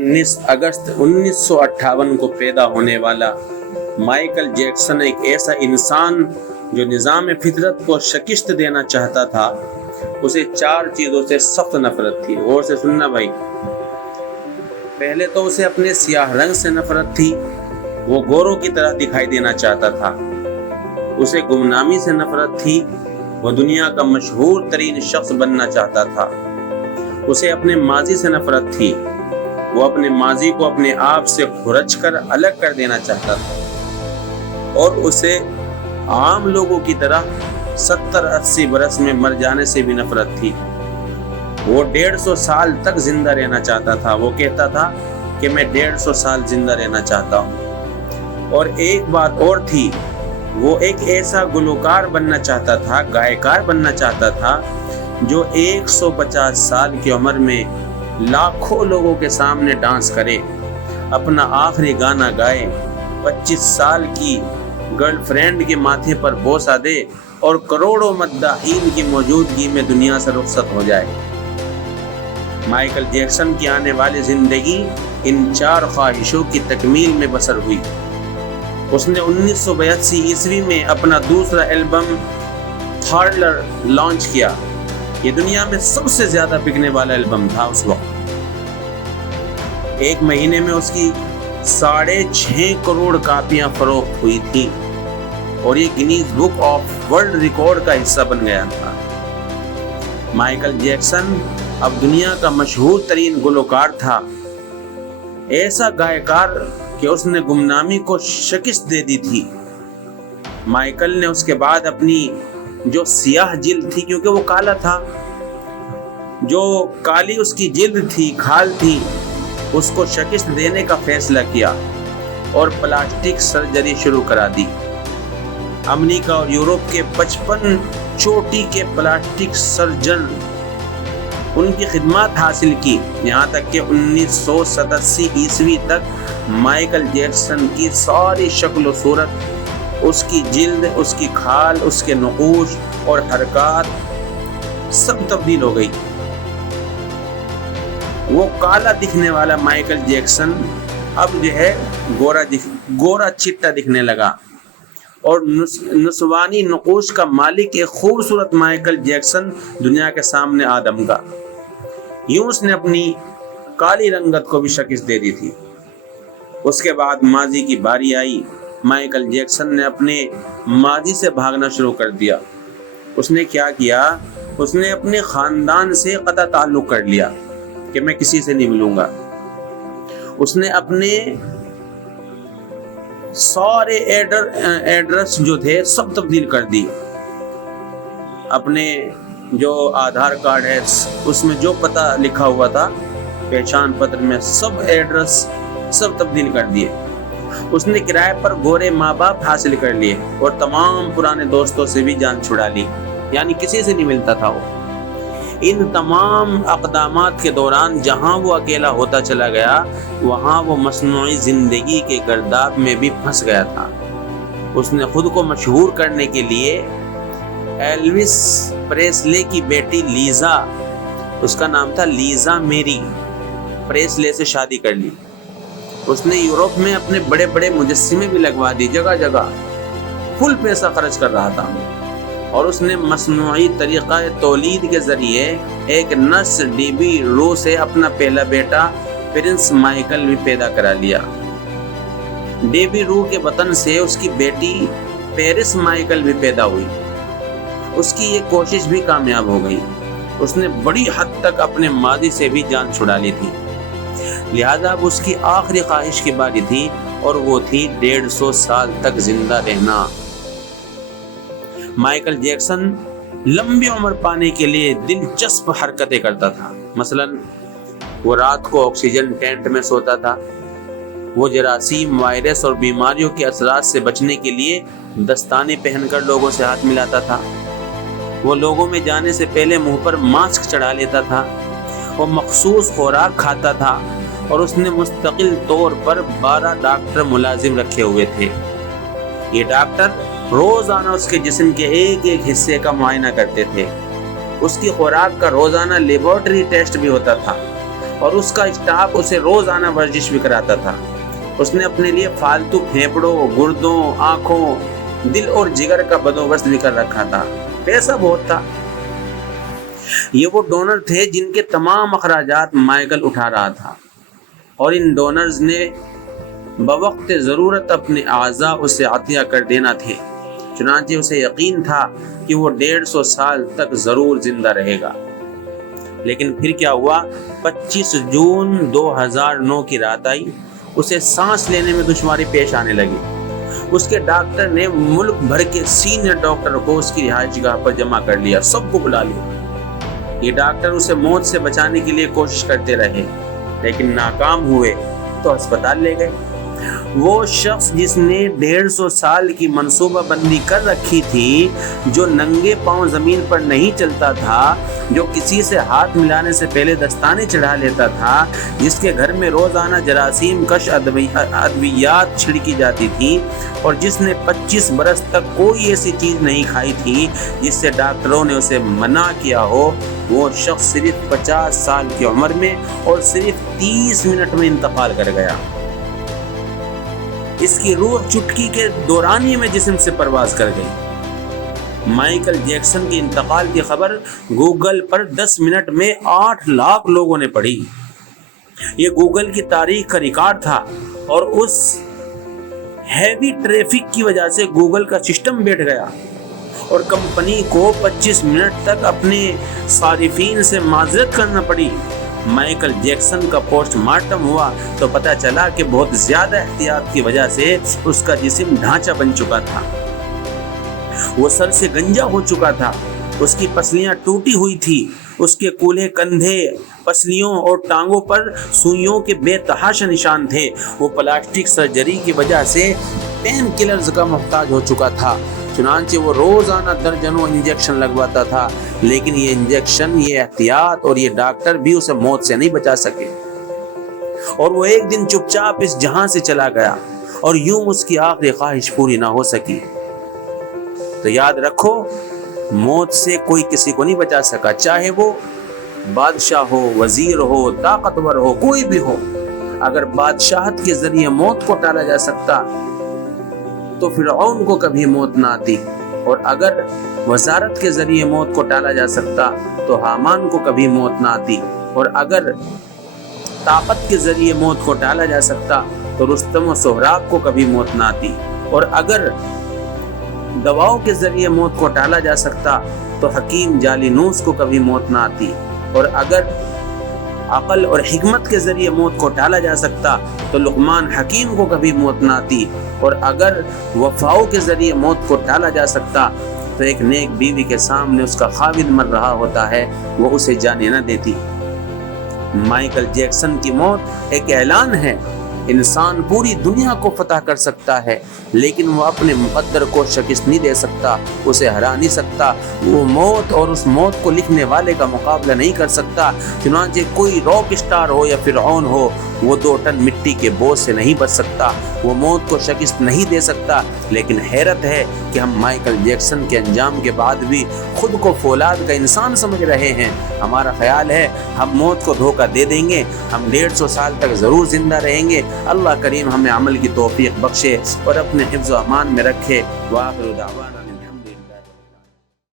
19 اگست 1958 کو پیدا ہونے والا مائیکل جیکسن ایک ایسا انسان جو نظام فطرت کو شکست دینا چاہتا تھا. اسے 4 چیزوں سے سخت نفرت تھی. غور سے سننا بھائی. پہلے تو اسے اپنے سیاہ رنگ سے نفرت تھی. وہ گوروں کی طرح دکھائی دینا چاہتا تھا. اسے گمنامی سے نفرت تھی. وہ دنیا کا مشہور ترین شخص بننا چاہتا تھا. اسے اپنے ماضی سے نفرت تھی. وہ اپنے ماضی کو اپنے آپ سے کھرچ کر الگ کر دینا چاہتا تھا. اور اسے عام لوگوں کی طرح 70-80 برس میں مر جانے سے بھی نفرت تھی. وہ 150 سال تک زندہ رہنا چاہتا تھا. وہ کہتا تھا کہ میں 150 سال زندہ رہنا چاہتا ہوں. اور ایک بات اور تھی، وہ ایک ایسا گلوکار بننا چاہتا تھا، گائیکار بننا چاہتا تھا جو 150 سال کی عمر میں لاکھوں لوگوں کے سامنے ڈانس کرے، اپنا آخری گانا گائے، 25 سال کی گرل فرینڈ کے ماتھے پر بوسہ دے اور کروڑوں مداحین کی موجودگی میں دنیا سے رخصت ہو جائے. مائیکل جیکسن کی آنے والی زندگی ان 4 خواہشوں کی تکمیل میں بسر ہوئی. اس نے 1982 عیسوی میں اپنا دوسرا البم تھرلر لانچ کیا. یہ دنیا میں سب سے زیادہ بکنے والا البم تھا اس وقت. 1 مہینے میں اس کی 6.5 کروڑ کاپیاں فروخت ہوئی تھی اور یہ Guinness book of world record کا حصہ بن گیا تھا. مائیکل جیکسن اب دنیا کا مشہور ترین گلوکار تھا، ایسا گائیکار کہ اس نے گمنامی کو شکست دے دی تھی. مائیکل نے اس کے بعد اپنی جو سیاہ جلد تھی، کیونکہ وہ کالا تھا، جو کالی اس کی جلد تھی، کھال تھی، اس کو شکست دینے کا فیصلہ کیا اور پلاسٹک سرجری شروع کرا دی. امریکہ اور یورپ کے 55 چوٹی کے پلاسٹک سرجن ان کی خدمات حاصل کی، یہاں تک کہ 1987 عیسوی تک مائیکل جیکسن کی ساری شکل و صورت، اس کی جلد، اس کی کھال، اس کے نقوش اور حرکات سب تبدیل ہو گئی. وہ کالا دکھنے والا مائیکل جیکسن اب جو ہے گورا چٹا دکھنے لگا اور نسوانی نقوش کا مالک ایک خوبصورت مائیکل جیکسن دنیا کے سامنے آدم کا. یوں اس نے اپنی کالی رنگت کو بھی شکست دے دی تھی. اس کے بعد ماضی کی باری آئی. مائیکل جیکسن نے اپنے ماضی سے بھاگنا شروع کر دیا. اس نے کیا کیا؟ اس نے اپنے خاندان سے قطع تعلق کر لیا کہ میں کسی سے نہیں ملوں گا. اس نے اپنے سارے ایڈریس جو تھے سب تبدیل کر دی. اپنے جو آدھار کارڈ ہے اس میں جو پتہ لکھا ہوا تھا، پہچان پتر میں سب ایڈریس سب تبدیل کر دیے. اس نے کرائے پر گورے ماں باپ حاصل کر لیے اور تمام پرانے دوستوں سے بھی جان چھڑا لی، یعنی کسی سے نہیں ملتا تھا وہ. ان تمام اقدامات کے دوران جہاں وہ اکیلا ہوتا چلا گیا، وہاں وہ مصنوعی زندگی کے گرداب میں بھی پھنس گیا تھا. اس نے خود کو مشہور کرنے کے لیے ایلوس پریسلے کی بیٹی لیزا، اس کا نام تھا لیزا میری پریسلے، سے شادی کر لی. اس نے یورپ میں اپنے بڑے بڑے مجسمے بھی لگوا دی، جگہ جگہ فل پیسہ خرچ کر رہا تھا. اور اس نے مصنوعی طریقہ تولید کے ذریعے ایک نرس ڈیبی رو سے اپنا پہلا بیٹا پرنس مائیکل بھی پیدا کرا لیا. ڈیبی رو کے وطن سے اس کی بیٹی پیرس مائیکل بھی پیدا ہوئی. اس کی یہ کوشش بھی کامیاب ہو گئی. اس نے بڑی حد تک اپنے ماضی سے بھی جان چھڑا لی تھی، لہذا اب اس کی آخری خواہش کی باری تھی اور وہ تھی 150 سال تک زندہ رہنا. مائیکل جیکسن لمبی عمر پانے کے لیے دلچسپ حرکتیں کرتا تھا. مثلا وہ رات کو آکسیجن ٹینٹ میں سوتا تھا. وہ جراثیم، وائرس اور بیماریوں کے اثرات سے بچنے کے لیے دستانے پہن کر لوگوں سے ہاتھ ملاتا تھا. وہ لوگوں میں جانے سے پہلے منہ پر ماسک چڑھا لیتا تھا. وہ مخصوص خوراک کھاتا تھا اور اس نے مستقل طور پر 12 ڈاکٹر ملازم رکھے ہوئے تھے. یہ ڈاکٹر روزانہ اس کے جسم کے ایک ایک حصے کا معائنہ کرتے تھے. اس کی خوراک کا روزانہ لیبارٹری ٹیسٹ بھی ہوتا تھا. اور اس کا اسٹاف اسے روزانہ ورزش بھی کراتا تھا۔ اس نے اپنے لیے فالتو پھیپڑوں، گردوں، آنکھوں، دل اور جگر کا بندوبست بھی کر رکھا تھا۔ پیسہ بہت تھا۔ یہ وہ ڈونر تھے جن کے تمام اخراجات مائیکل اٹھا رہا تھا، اور ان ڈونرز نے بوقت ضرورت اپنے اعضاء اسے عطیہ کر دینا تھے۔ چنانچہ اسے یقین تھا کہ وہ 150 سال تک ضرور زندہ رہے گا۔ لیکن پھر کیا ہوا؟ 25 جون 2009 کی رات آئی۔ اسے سانس لینے میں دشواری پیش آنے لگی۔ اس کے ڈاکٹر نے ملک بھر کے سینئر ڈاکٹر کو اس کی رہائش گاہ پر جمع کر لیا، سب کو بلا لیا۔ یہ ڈاکٹر اسے موت سے بچانے کے لیے کوشش کرتے رہے، لیکن ناکام ہوئے تو ہسپتال لے گئے۔ وہ شخص جس نے 150 سال کی منصوبہ بندی کر رکھی تھی، جو ننگے پاؤں زمین پر نہیں چلتا تھا، جو کسی سے ہاتھ ملانے سے پہلے دستانے چڑھا لیتا تھا، جس کے گھر میں روزانہ جراثیم کش ادویات چھڑکی جاتی تھی، اور جس نے 25 برس تک کوئی ایسی چیز نہیں کھائی تھی جس سے ڈاکٹروں نے اسے منع کیا ہو، وہ شخص صرف 50 سال کی عمر میں اور صرف 30 منٹ میں انتقال کر گیا۔ اس کی روح چٹکی کے دورانیے میں جسم سے پرواز کر گئی۔ مائیکل جیکسن کے انتقال کی خبر گوگل پر 10 منٹ میں 8 لاکھ لوگوں نے پڑھی۔ یہ گوگل کی تاریخ کا ریکارڈ تھا، اور اس ہیوی ٹریفک کی وجہ سے گوگل کا سسٹم بیٹھ گیا، اور کمپنی کو 25 منٹ تک اپنے صارفین سے معذرت کرنا پڑی۔ مائیکل جیکسن کا پوسٹ مارٹم ہوا تو پتہ چلا کہ بہت زیادہ احتیاط کی وجہ سے اس کا جسم ڈھانچہ بن چکا تھا۔ وہ سر سے گنجا ہو چکا تھا، اس کی پسلیاں ٹوٹی ہوئی تھی، اس کے کولے کندھے، پسلیوں اور ٹانگوں پر سوئیوں کے بے تحاشا نشان تھے۔ وہ پلاسٹک سرجری کی وجہ سے پین کلرز کا محتاج ہو چکا تھا، چنانچہ وہ روزانہ درجنوں انجیکشن لگواتا تھا، لیکن یہ انجیکشن، یہ احتیاط اور یہ ڈاکٹر بھی اسے موت سے نہیں بچا سکے۔ اور وہ ایک دن چپ چاپ اس جہاں سے چلا گیا، اور یوں اس کی آخری خواہش پوری نہ ہو سکی۔ تو یاد رکھو، موت سے کوئی کسی کو نہیں بچا سکا، چاہے وہ بادشاہ ہو، وزیر ہو، طاقتور ہو، کوئی بھی ہو۔ اگر بادشاہت کے ذریعے موت کو ٹالا جا سکتا تو فرعون کو کبھی موت نہ آتی، اور اگر وزارت کے ذریعے موت کو ٹالا جا سکتا تو حامان کو کبھی موت نہ آتی، اور اگر طاقت کے ذریعے موت کو ٹالا جا سکتا تو رستم و سہراب کو کبھی موت نہ آتی، اور اگر دواؤں کے ذریعے موت کو ٹالا جا سکتا تو حکیم جالینوس کو کبھی موت نہ آتی، اور اگر عقل اور حکمت کے ذریعے موت کو ٹالا جا سکتا تو لقمان حکیم کو کبھی موت نہ آتی، اور اگر وفاؤں کے ذریعے موت کو ٹالا جا سکتا تو ایک نیک بیوی کے سامنے اس کا خاوند مر رہا ہوتا ہے، وہ اسے جانے نہ دیتی۔ مائیکل جیکسن کی موت ایک اعلان ہے۔ انسان پوری دنیا کو فتح کر سکتا ہے، لیکن وہ اپنے مقدر کو شکست نہیں دے سکتا، اسے ہرا نہیں سکتا۔ وہ موت اور اس موت کو لکھنے والے کا مقابلہ نہیں کر سکتا۔ چنانچہ کوئی راک اسٹار ہو یا فرعون ہو، وہ 2 ٹن مٹی کے بوجھ سے نہیں بچ سکتا، وہ موت کو شکست نہیں دے سکتا۔ لیکن حیرت ہے کہ ہم مائیکل جیکسن کے انجام کے بعد بھی خود کو فولاد کا انسان سمجھ رہے ہیں۔ ہمارا خیال ہے ہم موت کو دھوکہ دے دیں گے، ہم 150 سال تک ضرور زندہ رہیں گے۔ اللہ کریم ہمیں عمل کی توفیق بخشے اور اپنے حفظ و امان میں رکھے۔ وآخر دعوانا